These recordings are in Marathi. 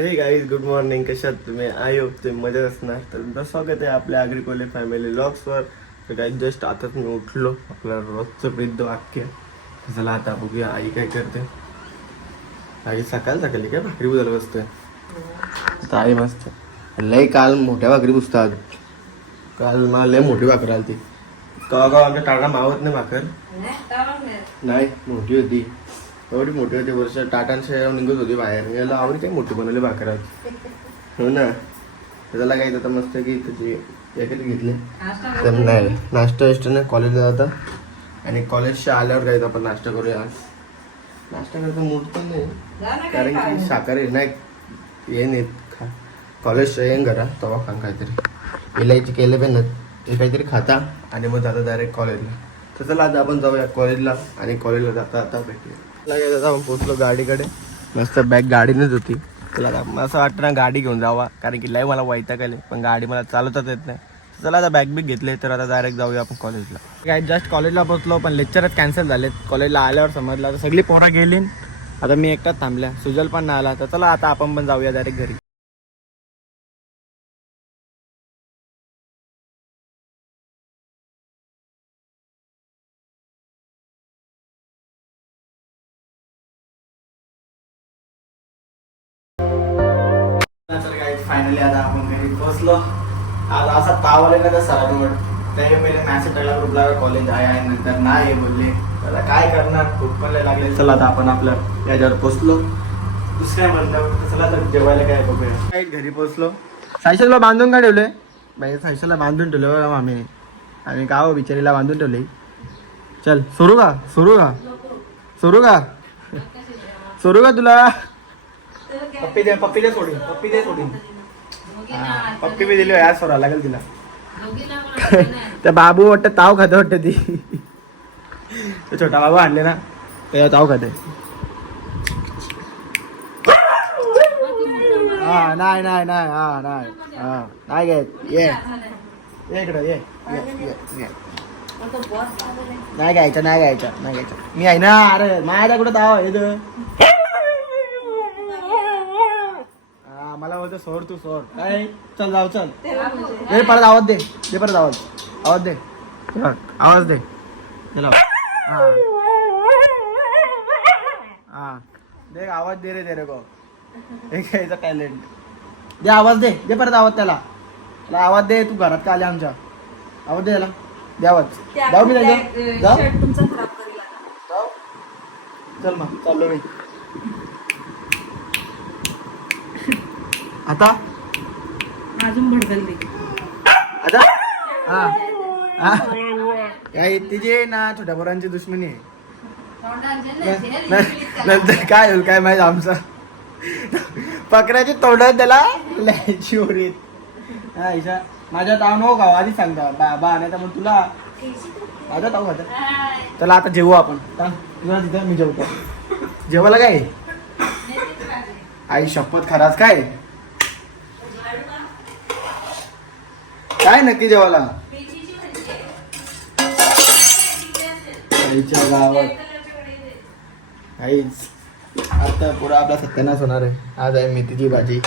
हे गाईज गुड मॉर्निंग कशात तुम्ही? आय होप तुम्ही मजेत असणार. तर तुमचं स्वागत आहे आपल्या आगरी कोले फॅमिली लॉग्सवर तर गाईज जस्ट आताच मी उठलो. आपलं रोजचं वृद्ध वाक्य. तर चला आता बघूया आई काय करते. आई सकाळ सकाळी काय भाकरी बुजायला बसते? आता आई मस्त. लय काल मोठ्या भाकरी पुसतात काल मला लय मोठी भाकर आली ती कवा कवा आमच्या टाटा मावत नाही भाकर. नाही मोठी होती. एवढी मोठी होती वर्ष टाटांच्या निघत होती बाहेर. याला आवडी काय मोठी बनवली भाकरात हो ना? त्याला काय आता मस्त की त्याची जॅकेट घेतले. तर नाही नाश्ता वाष्टा नाही कॉलेजला जाता. आणि कॉलेजच्या आल्यावर काय आपण नाश्ता करूया नाश्ता करता मूड पण नाही. कारण की शाकाहारी नाही येईन येत खा. कॉलेजच्या येईन घरा तेव्हा खान काहीतरी. इलायची केले पण ते काहीतरी खाता आणि मग जाता डायरेक्ट कॉलेजला तर चला आता आपण जाऊया कॉलेजला आणि कॉलेजला जाता आता भेटूया. लगेच आता आपण पोचलो गाडीकडे. मस्त बॅग गाडीनेच होती. मला असं वाटतं ना गाडी घेऊन जावा. कारण की लय मला वैताग आले पण गाडी मला चालवताच येत नाही. चला आता बॅग बिग घेतले तर आता डायरेक्ट जाऊया आपण कॉलेजला काय जस्ट कॉलेजला पोचलो पण लेक्चरच कॅन्सल झालेत. कॉलेजला आल्यावर समजलं आता सगळी पोरं गेली आता मी एकटाच थांबल्या. सुजल पण नाही आला. तर चला आता आपण पण जाऊया डायरेक्ट घरी. फायनली आता आपण घरी आता असा ताव आले ना त्या सरांवर त्याने पहिले मॅसेज टाकला ग्रुपला कॉलेज आहे नंतर नाही बोलले. तर काय करणार? खूप पण लागले. चला आता आपण आपलं याच्यावर पोचलो दुसऱ्या म्हणलं चला तर जेवायला काय बघूया. घरी पोचलो सायशलला बांधून का ठेवले बाई सायशलला बांधून ठेवलं बघा आम्ही आम्ही का बिचारीला बांधून ठेवले चल सुरू का? सुरू का? सुरू का? सुरू का तुला? पप्पी दे पप्पी दे सोडून पप्पी दे सोडून. हा, पप्पी बी दिली यार सोडा लागेल तिला. त्या बाबू वाटतं ताव खाते वाटतं ती. तो छोटा बाबू आणले ना त्याला ताव खाते. हा नाही नाही नाही हा नाही हा नाही घे ये. ये इकडं ये ये, ये, ये. नाही घ्यायचं नाही घ्यायचं नाही घ्यायचं. मी आहे ना अरे माझ्या कुठं ताव आहे इथं? हा, मला बोलतो सोड तू सोड काय? चल जाऊ चल. दे परत आवाज दे. दे परत आवाज. आवाज दे. चल, आवाज दे. चला हा. हा. दे आवाज दे रे दे रे को एक याचा टॅलेंट दे आवाज दे. दे परत आवाज त्याला. त्याला आवाज दे तू घरात का आले आमच्या? आवाज दे त्याला. दे आवाज. जाऊ मी त्याच्या जाऊ. जाऊ. चल मग चाललो मी. आता? अजून भडकलली आता? हा. हा. काय तिची आहे ना छोट्या पोरांची दुश्मनी आहे. न- नंतर काय होईल काय माहीत आमचं? पकडायची तोंडात त्याला लिहायची ओरीत हा ईशा माझ्या ताव नको का आधी सांगता. बाबा नाही तर मग तुला माझा ताव खाता चला आता जेवू आपण. थांब, तुला तिथं मी जेवतो. जेवायला काय? आई शपथ खराच काय? काय नक्की जेवायला? आईच्या गावात. काहीच आता पुरा आपला सत्यानाश होणार आहे. आज आहे मेथीची भाजी.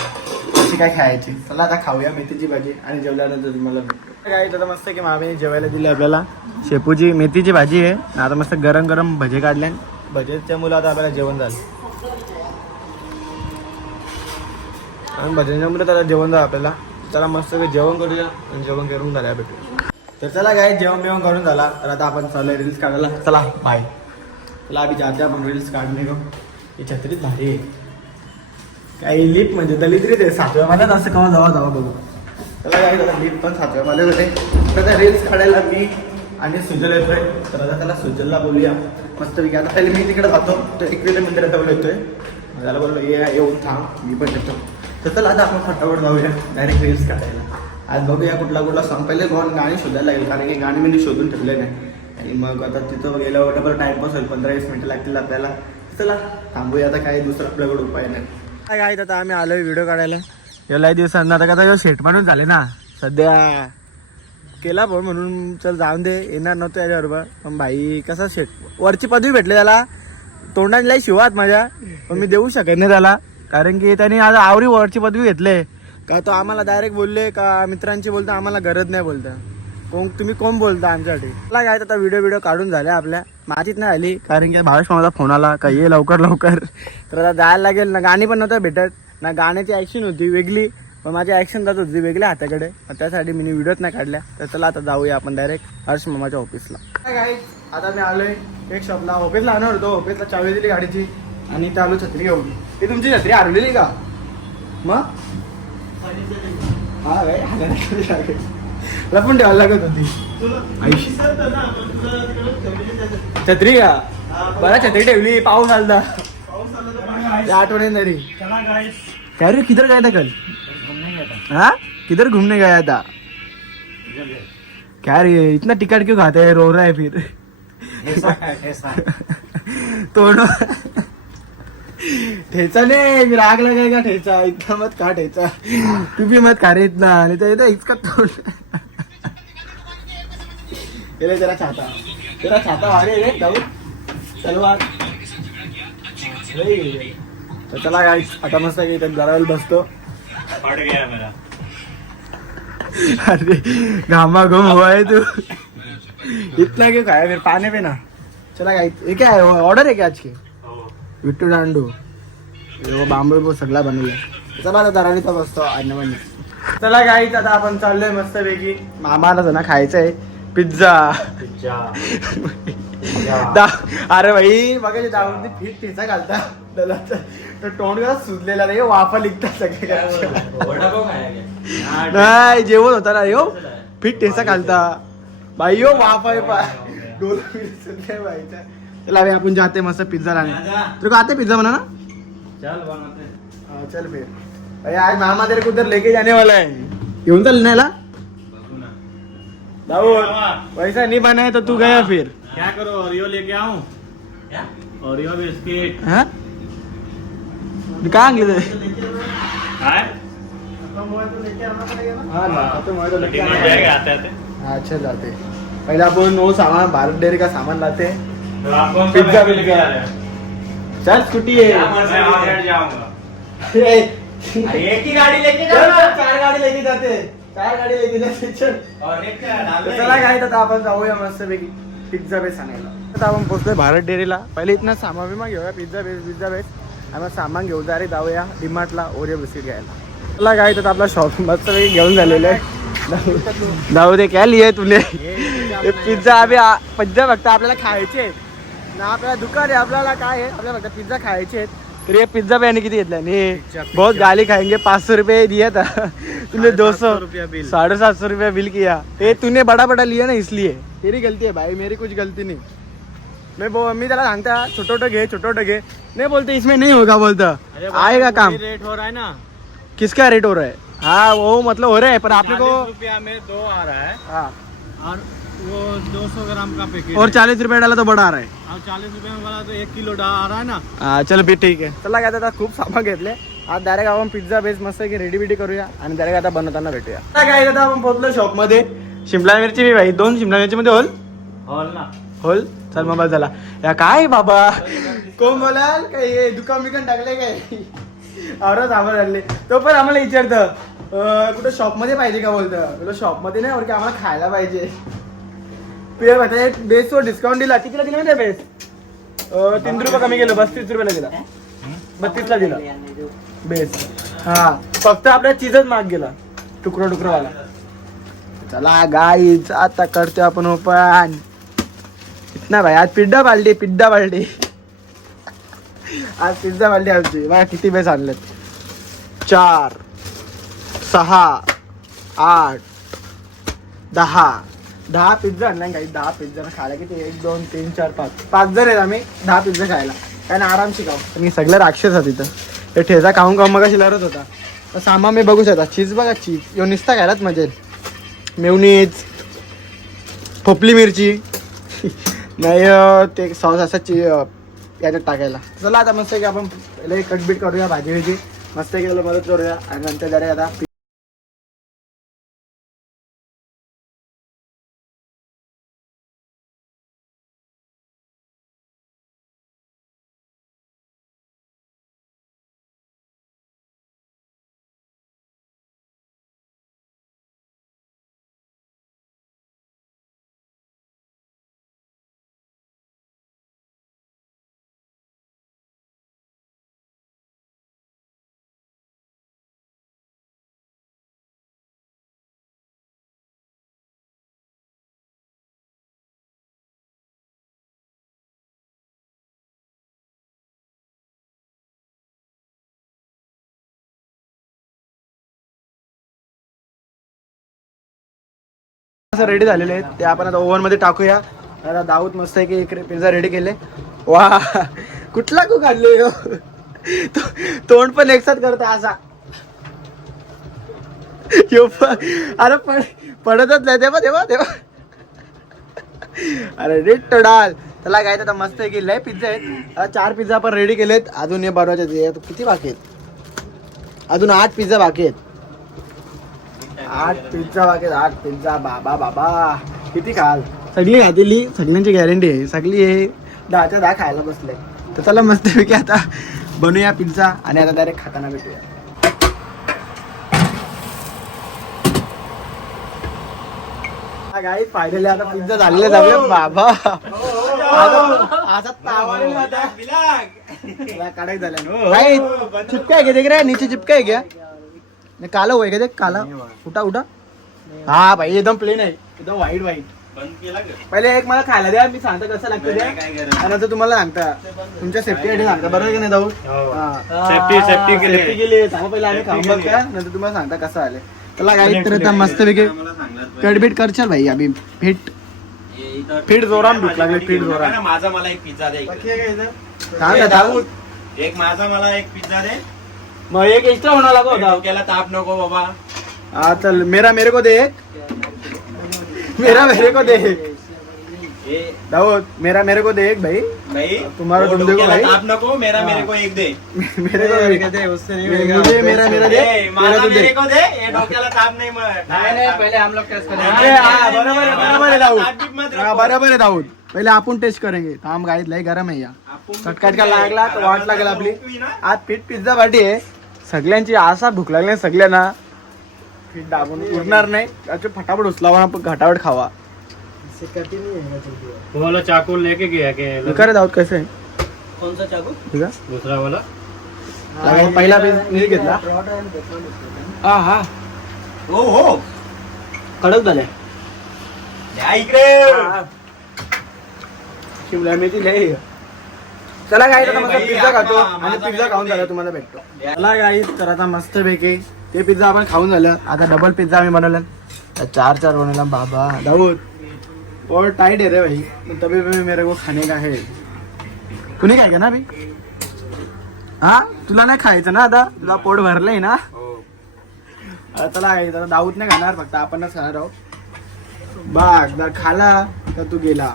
अशी काय खायची? चला आता खाऊया मेथीची भाजी आणि जेवल्यानंतर तुम्हाला भेटतो काय दादा मस्त की मामीने जेवायला दिली आपल्याला? शेपूची मेथीची भाजी आहे. आता मस्त गरम गरम भजे काढले. भजेच्या मुलं आता आपल्याला जेवण झालं. आणि भजनच्या मुलं आता जेवण झालं आपल्याला. चला मस्त जेवण करूया आणि जेवण करून झाल्या भेटू तर चला काय जेवण बिवण करून झाला. तर आता आपण चालू रील्स काढायला. चला बाय चला आम्ही जाते आपण रील्स काढणे गो. ही छत्रीत भारी आहे. काही लिप म्हणजे दलित रीत आहे सातव्या माल्यात असं कवा जावा जावा बघू. चला काय त्याला लिप पण सातव्या माल्यात होते. तर त्या रील्स काढायला मी आणि सुजल येतोय. तर आता त्याला सुजलला बोलूया. मस्त पैकी आता पहिले मी तिकडे जातो. तर एकविरा मंदिरात जवळ येतोय. त्याला बोललो ये येऊन थांब. मी पण येतो. तर चला आता आपण फटाफट जाऊया. डायरेक्ट रील्स काढायला. आज बघूया कुठला कुठला सॉन्ग पहिले दोन गाणी शोधायला लागेल? कारण की गाणी मी शोधून ठेवले नाही. आणि मग आता तिथं गेल्यावर डबल टाईमपास होईल पंधरा वीस मिनटं लागतील आपल्याला. चला थांबूया आता. काही दुसरा आपल्याकडे उपाय नाही. काय आहेत आता आम्ही आलोय व्हिडिओ काढायला. एवढ्या दिवसांना आता कसं शेट म्हणून झाले ना. सध्या केला पण म्हणून चल जाऊन दे. येणार नव्हतं याच्याबरोबर. पण भाई कसा शेट वरची पदवी भेटली त्याला. तोंडाने लई शिवात माझ्या. पण मी देऊ शकेन नाही त्याला. कारण की त्यांनी आज आवरी वरची पदवी घेतले. का तो आम्हाला डायरेक्ट बोलले का मित्रांची बोलता आम्हाला गरज नाही बोलता. कोण तुम्ही कोण बोलता आमच्यासाठी? मला काय आता व्हिडिओ व्हिडिओ काढून झाल्या आपल्या. माझीच नाही आली. कारण की भावेश माझा फोन आला का ये लवकर लवकर. तर आता जायला लागेल. ना गाणी पण नव्हतं भेटत. ना गाण्याची ॲक्शन होती वेगळी. पण माझी ॲक्शन जात होती वेगळ्या हाताकडे. त्यासाठी मी व्हिडिओच नाही काढल्या. तर चला आता जाऊया आपण डायरेक्ट हर्ष मामाच्या ऑफिसला काय आता मी आलोय एक शॉपला ऑफिसला आणणार होतो. ऑफिसला चावी दिली गाडीची. आणि इथं आलो छत्री घेऊन. ही तुमची छत्री हरवलेली का? मग? हा काय लपून ठेवायला लागत होती. आयुष्य. छत्री का बरं छत्री ठेवली पाऊस आलता. आठवणी तरी. क्या रे किधर गया था कल? हाँ? किधर घूमने गया था? क्या रे इतना टिकट क्यों खाते हैं? रो रहा है फिर. तोंड ठेचा नाही फिर आग लगेगा ठेचा? इतना मत खा ठेचा? तू भी मत खा रे इतना? नहीं तो ये तो इसका तोंड. ये ले तेरा छाता. तेरा छाता आगे रे लई. तर चला काय आता मस्त की इथे जरा बसतो. पड़ गया मेरा. अरे घामा घूम हुआ है तू. इतना क्यों खाया? फिर पाने पे ना. चला काय हे? काय ऑर्डर आहे का आज की? विट्टू दांडू. बांबू सगळा बनवलं चला आता दराणीचा बसतो अन्नवणी चला काय आता आपण चाललोय मस्त पैकी मामाला ना खायचं आहे पिझ्झा. दा- अरे भाई बघा दावून फिट ठेचा घालता. त्याला तर- तोंड कसं सुजलेला रे वाफा लिखतात सगळे. नाही जेवण होता ना यो. फिट ठेचा घालता. भाई यो वाफ आहे पा डोल सुजले भाईचा. चला भाई आपण जाते मस्त पिझ्झा लाने. तेरे को आते पिज्जा बनाना चल बनाते हाँ, चल फिर. आज मामा तेरे को उधर लेके जाने वाला है. घेऊन चल न्यायला दाऊद वैसा नहीं बना है तो तू गया फिर. क्या करो ओरियो लेके आऊं? Oreo biscuit. हाँ? कहाँ आणले ते ना तो मैं तो लेके टिफिन आना जाएगा। आते आते। हाँ, अच्छा जाते। पहले अपन वो सामान भारत डेयरी का सामान लाते हैं। जा रहे हो चल स्कूटी है. एक ही गाड़ी लेके चल, चार गाडी लेके जाते. चार गाडी लेके जाते चल. और एक तर चला काय आता आपण जाऊया मस्त पैकी पिझ्झा बेस आणायला. आता आपण पोहोचलोय भारत डेअरीला. पहिले इथनं सामान बिमा घेऊया पिझ्झा बेस पिझ्झा बेस मग सामान घेऊ डायरेक्ट जाऊया डीमार्टला ओरिओ बिस्किट घ्यायला. चला काय तर आपला शॉप मस्त पैकी घेऊन झालेलं आहे. जाऊ दे काय लिहिय तुने? पिझ्झा आम्ही पिझ्झा फक्त आपल्याला खायचे. ना आपल्याला दुकान आहे आपल्याला काय आहे आपल्याला फक्त पिझ्झा खायचे आहेत तर ये पिझ्झा पे याने किती घेतला नाही बहुत गाली खाएँगे पाँच सौ रुपये दिया था तूने दो सौ साढ़े सात सौ रुपया बिल किया ये तूने बड़ा बड़ा लिया ना इसलिए तेरी गलती है भाई मेरी कुछ गलती नहीं मैं वो मी त्याला सांगता छोटं छोटं घे छोटं छोटं घे नहीं बोलते इसमें नहीं होगा बोलता आएगा काम रेट हो रहा है ना किसका रेट हो रहा है हाँ वो मतलब हो रहा है पर आपने को रुपया में दो आ रहा है हाँ और वो 200 ग्राम का पैकेट और चालीस रुपये डाला तो बड़ा आ रहा है। और चालीस रुपए में वाला तो एक किलो डा आ रहा है ना। हा चल बी ठीक आहे चला काय आता खूप सामान घेतले. आज डायरेक्ट आपण पिझ्झा बेस मस्त की रेडी बिडी करूया आणि डायरेक्ट आता बनवताना भेटूया. आता काय आता आपण पोहोचलो शॉपमध्ये. शिमला मिरची बी भाई दोन शिमला मिरची मध्ये होल? हॉल ना. होल? चल मग झाला. या काय बाबा? कोण बोलाल? काय हे दुकान बिकान टाकले काय? औरच आम्हाला झाले तो पण आम्हाला विचारतं अं, कुठं शॉपमध्ये पाहिजे का बोलतं? बोलो शॉपमध्ये नाही बरं की आम्हाला खायला पाहिजे. तुझ्या भाता बेसवर डिस्काउंट दिला. कितीला दिला माहिती बेस तीन रुपये कमी केलं बत्तीस रुपयाला दिला. बत्तीसला दिला. बेस हा. फक्त आपल्या चीजच माग गेला. तुकडा तुकडवाला चला गाईच आता करतो आपण ओपन इतना भाई आज पिड्डा बाल्टी पिड्डा बाल्टी आज पिझ्झा बाल्टी आमची. बघा किती बेस आणलेत. चार सहा आठ दहा. दहा पिझ्झा आणला काही दहा पिझ्झा खायला किती? एक दोन तीन चार पाच. पाच जण आहेत आम्ही दहा पिझ्झा खायला. कारण आरामशी खाऊ. मी सगळं राक्षस हा तिथं. ते ठेचा खाऊन खाऊन मग शिलारत होता. तर सामा मी बघू शकता. चीज बघा चीज. यो निसता खायलाच मजेल म्हणजे. मेवनीज खोपली मिरची. नाही ते सॉस असं ची याच्यात टाकायला. चला आता मस्त की आपण पहिले कटबीट करूया भाजी भाजी मस्त केलं मदत करूया. आणि नंतर जरा आता असं रेडी झालेले आहेत. ते आपण आता ओव्हनमध्ये टाकूया. आता दाऊद मस्त आहे की इकडे पिझ्झा रेडी केले. वा कुठला कू काढले ह्यो? तोंड पण एकसाथ करतो असा. यो अरे पण पडतच नाही. तेव्हा तेव्हा तेव्हा अरे रेट डाल. त्याला काय आता मस्त आहे की लय पिझ्झा आहेत. चार पिझ्झा आपण रेडी केलेत. अजून हे बनवायचे किती बाकी आहेत? अजून आठ पिझ्झा बाकी आहेत. आठ पिझ्झा बाकी आहेत, आठ पिझ्झा बाबा बाबा. किती खाल? सगळी खातेली सगळ्यांची गॅरंटी आहे. सगळी हे दहाच्या दहा खायला बसले तर चला मस्त पैकी आता बनवूया पिझ्झा आणि आता डायरेक्ट खाताना भेटूया. काही फायनली आता पिझ्झा झालेले झाले बाबा. आता तावायला झालं भाई चिपका है क्या देख रहा है नीचे चिपका है क्या नहीं, काला हुआ है क्या देख काला उठा उठा. हा भाई एकदम प्लेन आहे. एकदम बंद केला का? पहिले एक मला खायला द्या मी सांगतो कसं लागतं द्या काय गरज? आणि नंतर तुम्हाला सांगता. तुमच्या सेफ्टीसाठी सांगता. बरोबर आहे की नाही जाऊ? safety केली. सेफ्टी केली. सांगा पहिले आम्ही खाऊन बघता नंतर तुम्हाला सांगता कसं आले त्याला काही तर आता मस्त पैकी आम्हाला सांगलाच पाहिजे. कडबीट करशाल भाई अभि फिट हे इथं- फीट जोरान भूक लागली, फीट. नका ना, माझा मला एक पिझ्झा दे इकडे. ना एक माझा मला एक पिझ्झा दे. मग एक एक्स्ट्रा होणार लागो होता. डोक्याला ताप नको बाबा. हाँ चल मेरा मेरे को दे एक. मेरा मेरे को दे एक. हे दाऊद मेरा मेरे को दे एक भाई. भाई तुम्हारा वो तुम देखो डोक्याला भाई। ताप नको मेरा हाँ। मेरे को एक दे. मेरे को दे उससे नहीं मुझे मेरा मेरा दे. ए, मेरा माझा तू दे मेरे को दे डोक्याला ताप नाही मग. पहले हम लोग टेस्ट अरे, हाँ, बरोबर आहे बरोबर आहे दाऊद ताप बीप मत हाँ रखो. बरोबर आहे दाऊद पहिले आपण टेस्ट करेंगे. थांब गाईत लय गरम आहे या. आपण का लागला तर वाट लागेल आपली. आज पीठ पिझ्झा पार्टी आहे. सगळ्यांची असा भूक लागली सगळ्यांना पीठ दाबून उरणार नाही. त्याचे फटाफट उचलावा आपण घटावट खावा. वो वाला चाकू लेके गया के विकार दाऊद कसं? कौन सा चाकू? ठीक आहे दूसरा वाला. पहिला मी घेतला. हा हा हो हो कडक झाले. या इकडे. शिमला मेथी लय चला काय आता मस्त पिझ्झा खातो आणि पिझ्झा खाऊन झाला. तुम्हाला भेटतो. चला काही तर आता मस्त पैकी ते पिझ्झा आपण खाऊन झालं. आता डबल पिझ्झा आम्ही बनवला आता चार चार बनवला. बाबा दाऊद और टाइट है रे भाई. तभी भी मेरे को खाने का है. कुणी काय का ना भाई हा? तुला नाही खायचं ना आता? तुला पोट भरलंय ना? आता चला काही आता दाऊद नाही खाणार फक्त आपणच खाणार आहोत. बाग जर खाला तर तू गेला.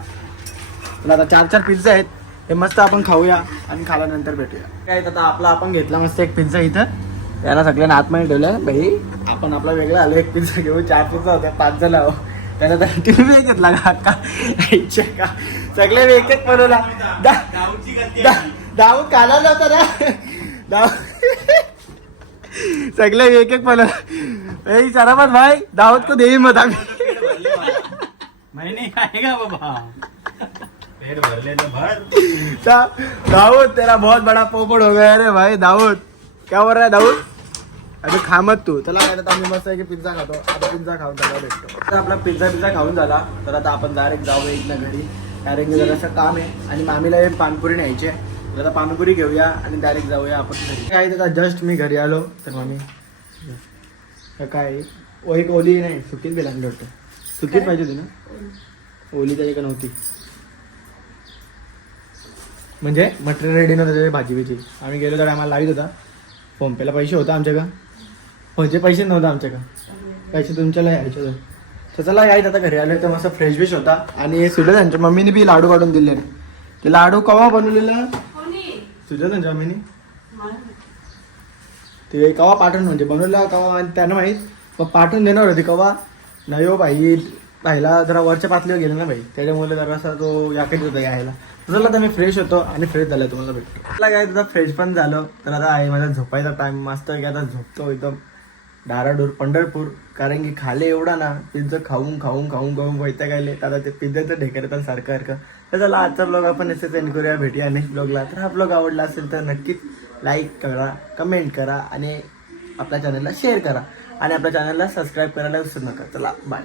तुला आता चार चार पिझ्झा आहेत. हे मस्त आपण खाऊया आणि खाल्यानंतर भेटूया. काय आता आपला आपण घेतला मस्त एक पिझ्झा इथं. याला सगळ्यांना आतमध्ये ठेवलं भाई आपण आपला वेगळा आलो एक पिझ्झा घेऊ चार पिझ्झा होत्या पाच जण आहो त्याला तुम्ही वेग घेतला का? का? इच्छा का? सगळे एक एक बनवला दाऊ काला नव्हता ना? दाऊ सगळे एक एक बनवला ए चरापत भाई दावत को देई मत आम्ही. पेट भरले बाबा? पेट भरले तर भर. दा- दाऊद तेरा बहुत बड़ा पोपट हो गया रे भाई दाऊद. क्या बोल रहा है दाऊद? अरे खा मत तू. चला काय आता आम्ही मस्त आहे की पिझ्झा खातो. आता पिझ्झा खाऊन त्याला भेटतो आता आपला पिझ्झा पिझ्झा खाऊन झाला. तर आता आपण डायरेक्ट जाऊ इथनं घरी. डायरेक्ट जरासं काम आहे. आणि मामीला हे पानपुरी न्यायची आहे. तर आता पानपुरी घेऊया आणि डायरेक्ट जाऊया आपण घरी. काय जस्ट मी घरी आलो. तर मामी तर काय? ओ एक ओली नाही सुकीत बी लागली होतं सुकीत पाहिजे होती ना? ओली तर एक नव्हती. म्हणजे मटेरियल रेडी नव्हतं त्याची भाजी बिजी. आम्ही गेलो तर आम्हाला लावित होता. फोनपेला पैसे होता आमच्याकडं. म्हणजे पैसे नव्हते आमच्याकडं. पैसे तुमच्याला यायचे होते. तर चला यायचं आता घरी आलो तर मस्त फ्रेश बिश होता. आणि सुजय त्यांच्या मम्मीने बी लाडू काढून दिले ते लाडू कवा बनवलेलं? सुजय त्यांच्या मम्मीने. ते कवा पाठवून म्हणजे बनवलं कवा आणि त्यांना माहीत. मग पाठवून देणार होती कवा? नाही हो भाई पाहिला जरा वरच्या पातळीवर गेले ना भाई त्याच्यामुळे जरासा तो याकडे होता यायला. चला आता मी फ्रेश होतो आणि फ्रेश झालं तुम्हाला भेटतो. मला काय आता फ्रेश पण झालं. तर आता आहे माझा झोपायचा टाइम मस्त की आता झोपतो एकदम. डाराडूर पंढरपूर. कारण की खाले एवढा ना पिझ्झा खाऊन खाऊन खाऊन खाऊन वैताग गायले तर आता ते पिझ्झाचं ढेकर येतात सारखं सारखं. तर चला आजचा ब्लॉग आपण असेच एन करूया. भेटूया नेक्स्ट ब्लॉगला तर हा ब्लॉग आवडला असेल तर नक्कीच लाईक करा कमेंट करा आणि आपल्या चॅनलला शेअर करा. आणि आपल्या चॅनलला सबस्क्राईब करायला विसरू नका. चला बाय